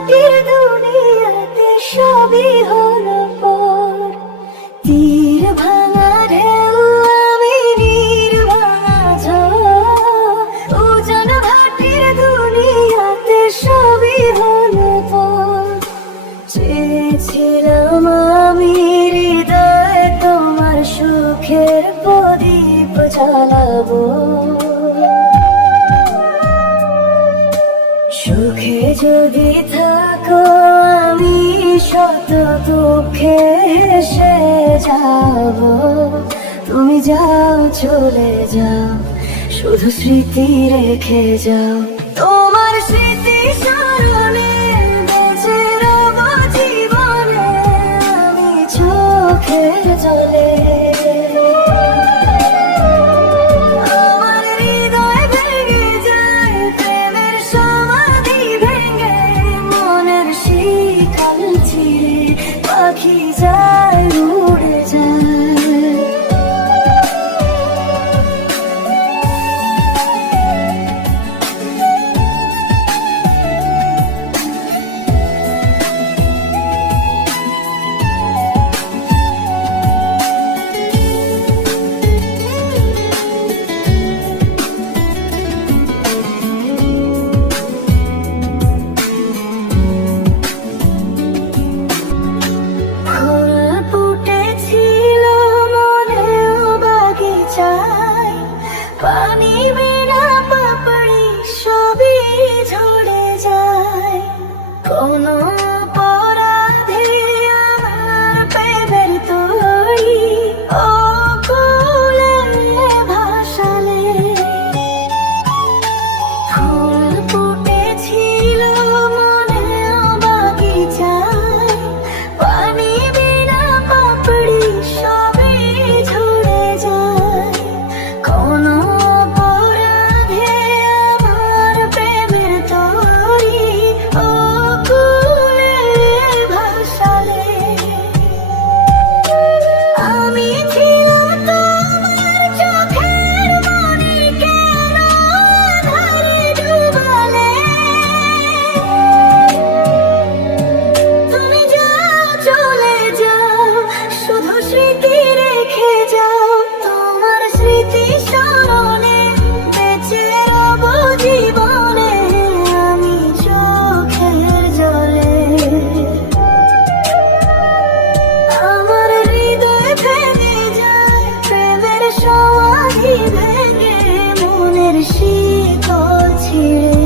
ভাটির দুনিয়াতে সবই হলো পর। তীর ভাঙা ঢেউ আমি নীর ভাঙা ঝড়, উজান ভাটির দুনিয়াতে সবই হলো পর। চেয়েছিলাম আমি হৃদয়ে তোমার সুখের প্রদীপ জ্বালাবো, সুখে যদি থাকো আমি শত দুঃখে হেসে যাব। তুমি যাও চলে যাও, শুধু স্মৃতি রেখে যাও। তোমার স্মৃতি স্মরণে বেঁচে রব জীবনে আমি চোখের জলে। পাখি যায় উড়ে যায়, পানি বিনা পাপড়ি সবই ঝরে যায়। কোনো অপরাধে আমার প্রেমের তরি অকুলে ভাসালে। ফুল ফুটেছিল মনেও বাগিচায়, পানি বিনা পাপড়ি সবই ঝরে যায়। কোনো ভেঙে মনের শিকল ছিঁড়ে